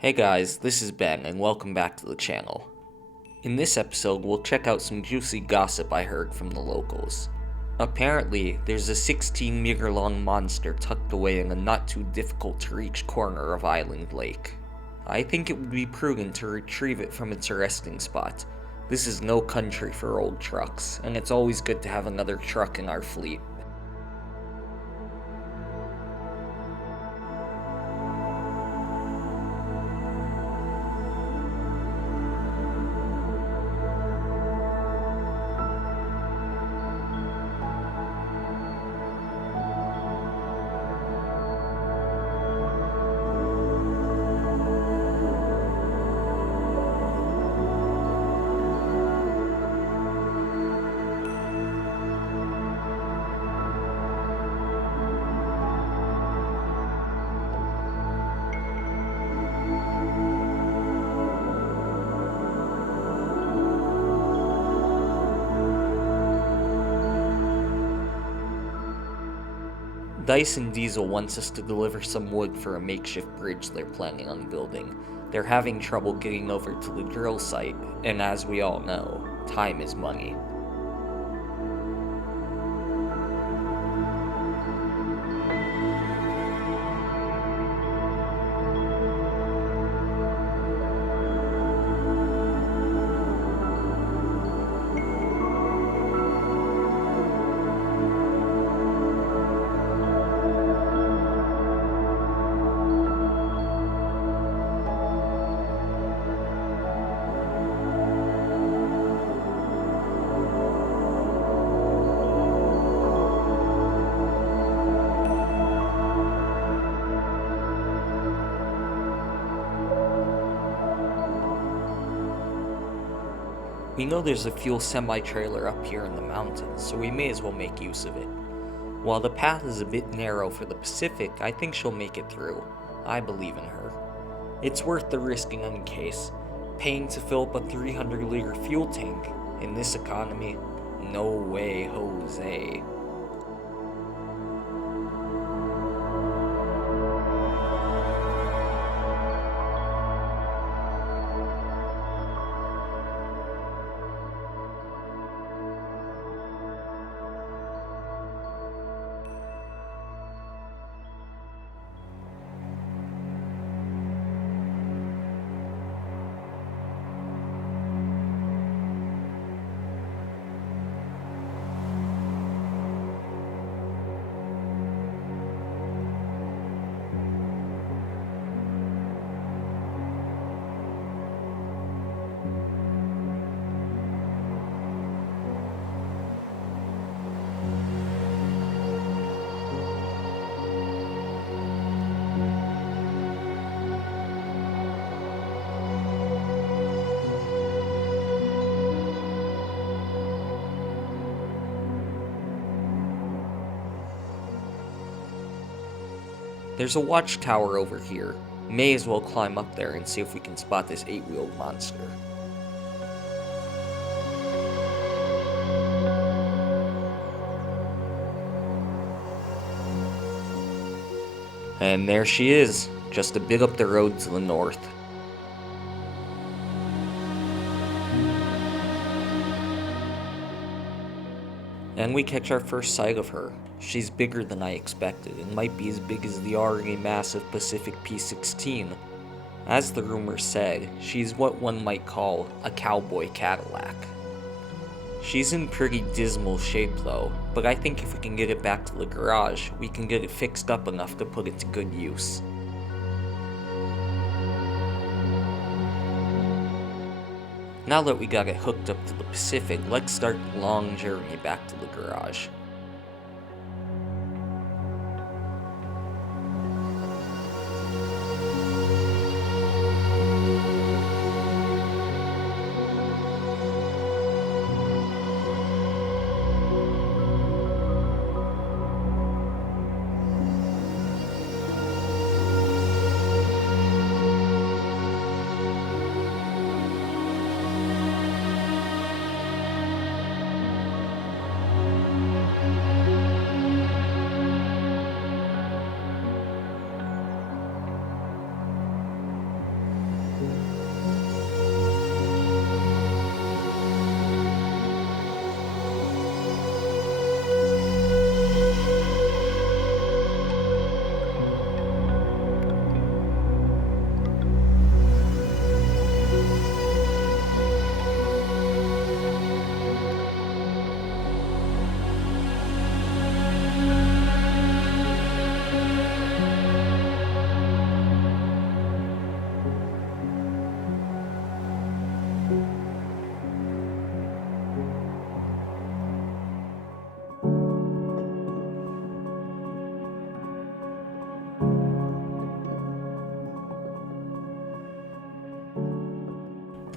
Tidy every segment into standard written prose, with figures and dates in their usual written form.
Hey guys, this is Ben, and welcome back to the channel. In this episode, we'll check out some juicy gossip I heard from the locals. Apparently, there's a 16-meter long monster tucked away in a not-too-difficult-to-reach corner of Island Lake. I think it would be prudent to retrieve it from its resting spot. This is no country for old trucks, and it's always good to have another truck in our fleet. Dyson Diesel wants us to deliver some wood for a makeshift bridge they're planning on building. They're having trouble getting over to the drill site, and as we all know, time is money. We know there's a fuel semi-trailer up here in the mountains, so we may as well make use of it. While the path is a bit narrow for the Pacific, I think she'll make it through. I believe in her. It's worth the risk in any case. Paying to fill up a 300-liter fuel tank, in this economy, no way, Jose. There's a watchtower over here. May as well climb up there and see if we can spot this 8-wheeled monster. And there she is, just a bit up the road to the north. And we catch our first sight of her. She's bigger than I expected, and might be as big as the already massive Pacific P16. As the rumor said, she's what one might call a cowboy Cadillac. She's in pretty dismal shape though, but I think if we can get it back to the garage, we can get it fixed up enough to put it to good use. Now that we got it hooked up to the Pacific, let's start the long journey back to the garage.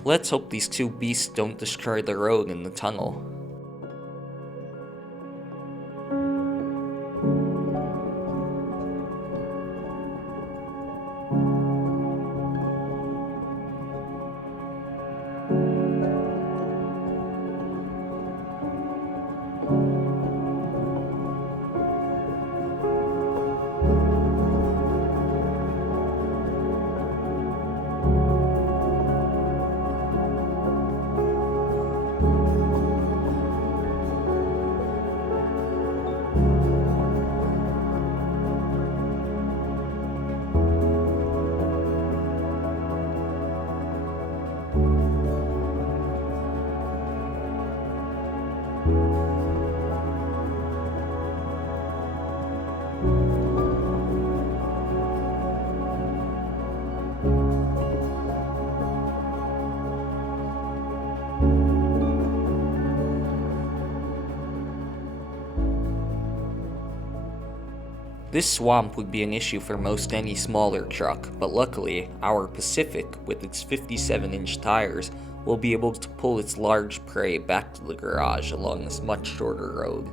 Let's hope these two beasts don't destroy the road in the tunnel. This swamp would be an issue for most any smaller truck, but luckily, our Pacific, with its 57-inch tires, will be able to pull its large prey back to the garage along this much shorter road.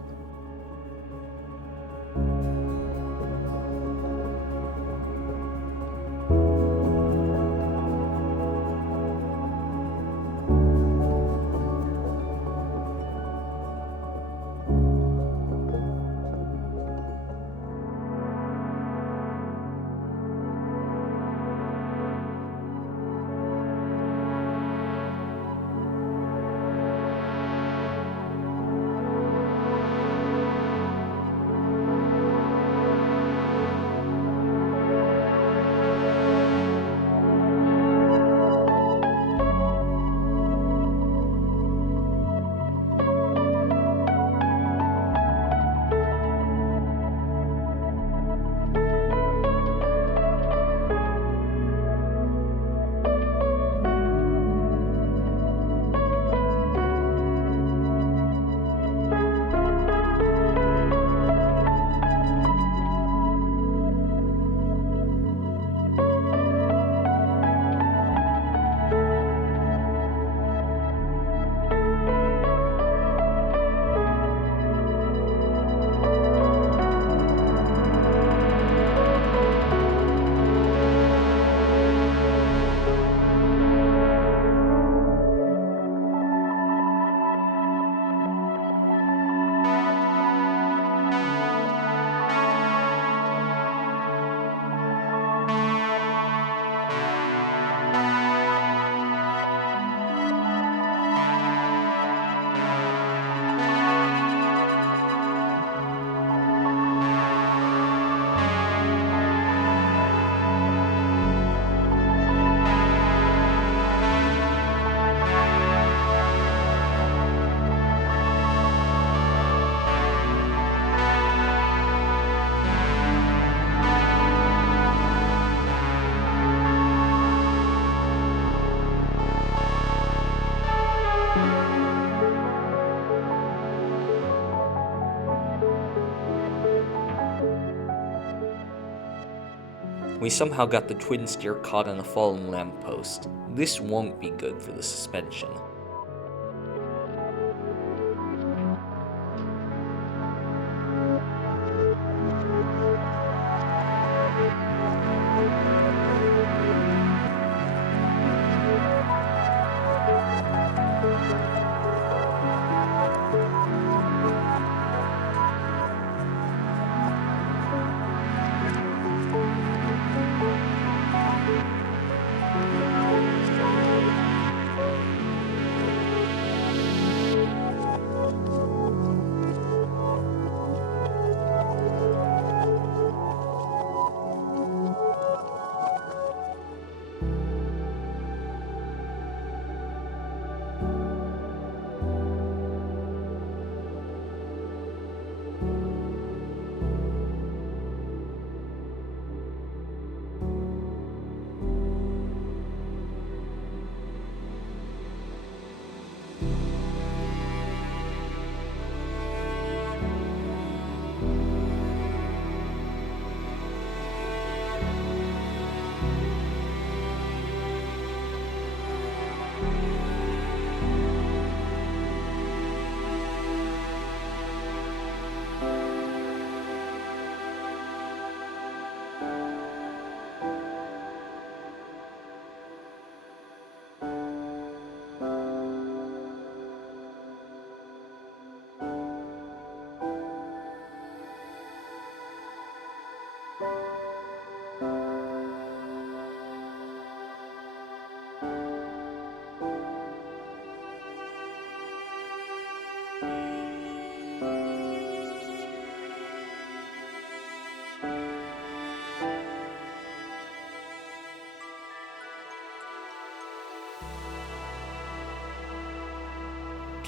We somehow got the TwinSteer caught on a fallen lamppost. This won't be good for the suspension.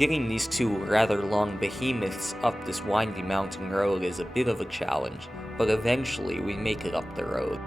Getting these two rather long behemoths up this windy mountain road is a bit of a challenge, but eventually we make it up the road.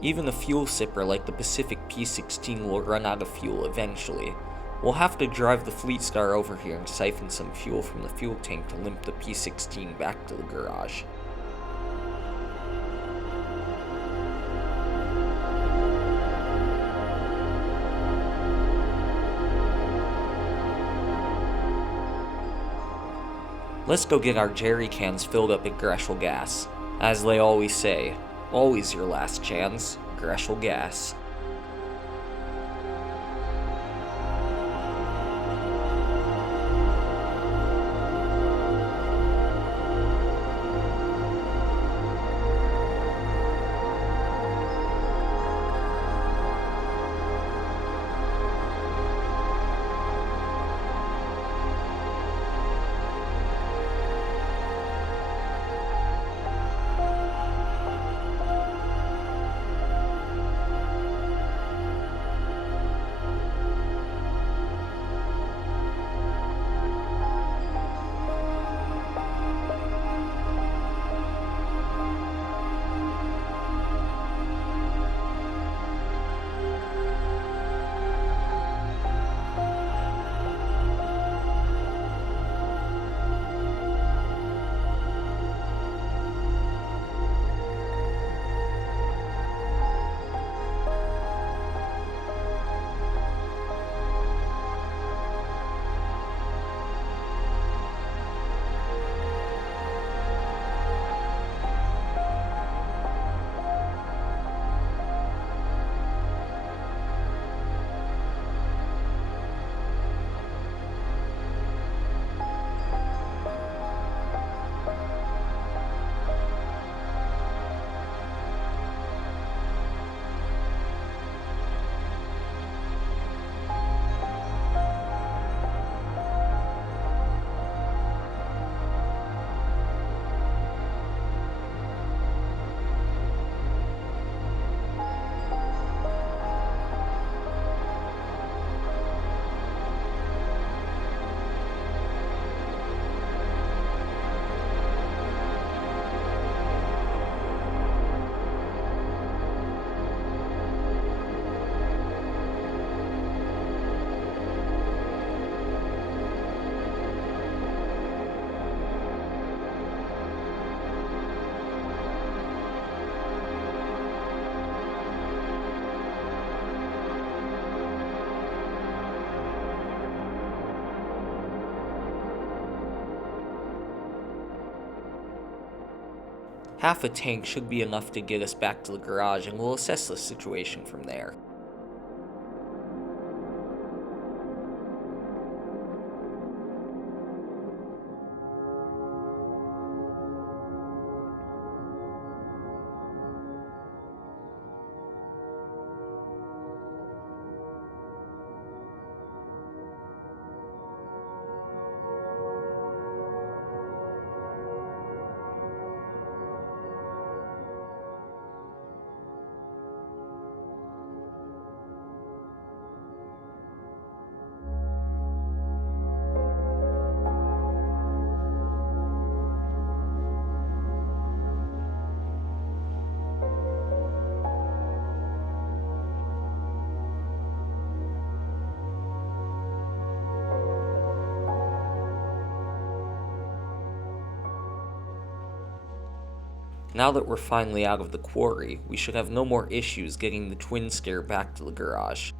Even a fuel sipper like the Pacific P16 will run out of fuel eventually. We'll have to drive the Fleet Star over here and siphon some fuel from the fuel tank to limp the P16 back to the garage. Let's go get our jerry cans filled up at Greshel Gas. As they always say, always your last chance, Greshel Gas. Half a tank should be enough to get us back to the garage, and we'll assess the situation from there. Now that we're finally out of the quarry, we should have no more issues getting the TwinSteer back to the garage.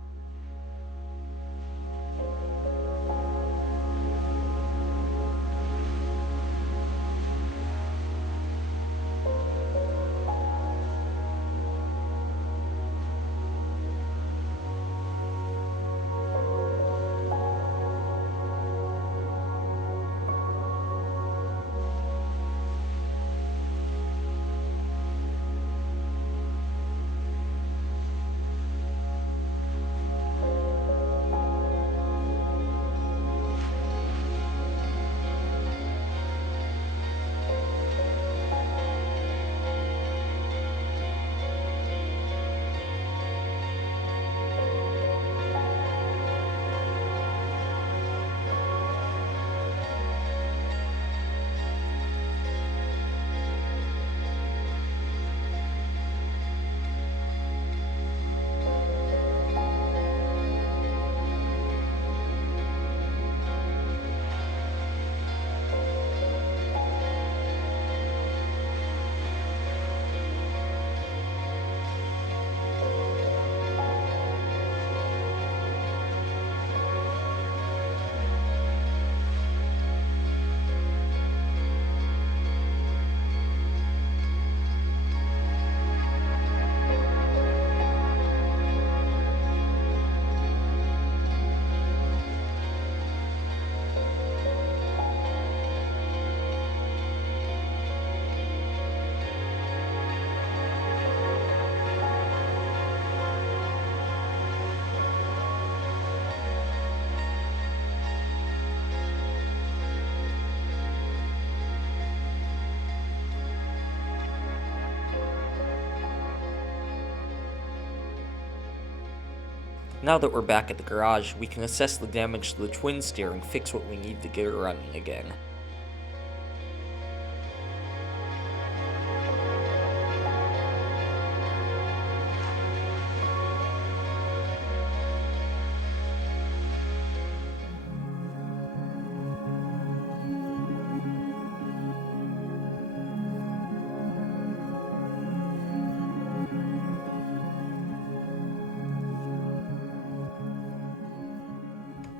Now that we're back at the garage, we can assess the damage to the TwinSteer and fix what we need to get it running again.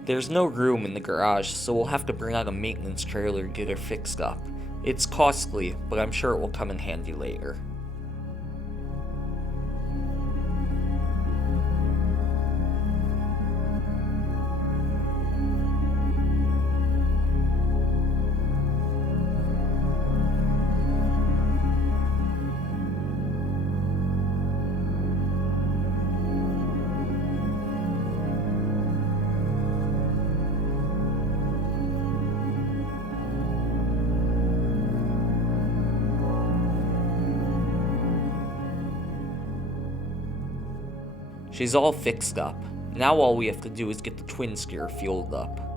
There's no room in the garage, so we'll have to bring out a maintenance trailer to get her fixed up. It's costly, but I'm sure it will come in handy later. She's all fixed up. Now all we have to do is get the TwinSteer fueled up.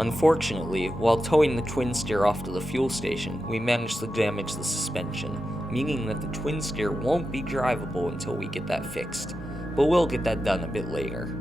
Unfortunately, while towing the TwinSteer off to the fuel station, we managed to damage the suspension, meaning that the TwinSteer won't be drivable until we get that fixed, but we'll get that done a bit later.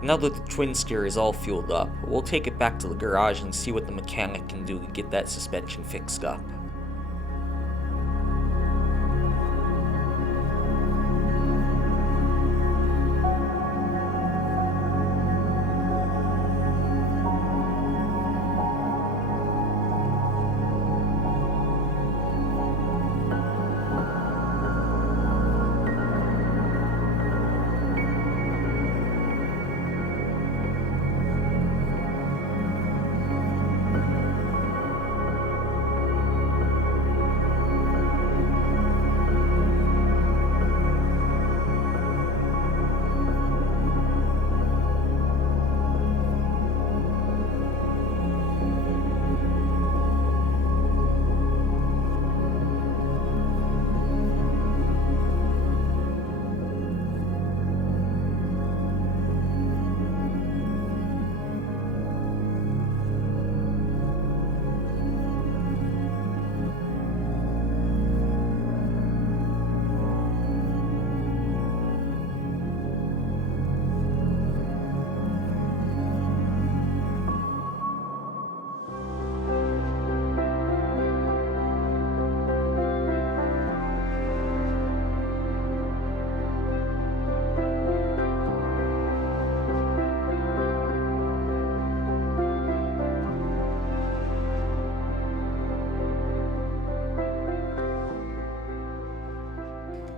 Now that the TwinSteer is all fueled up, we'll take it back to the garage and see what the mechanic can do to get that suspension fixed up.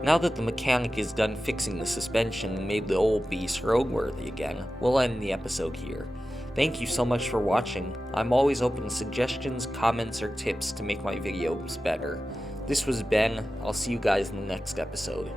Now that the mechanic is done fixing the suspension and made the old beast roadworthy again, we'll end the episode here. Thank you so much for watching. I'm always open to suggestions, comments, or tips to make my videos better. This was Ben. I'll see you guys in the next episode.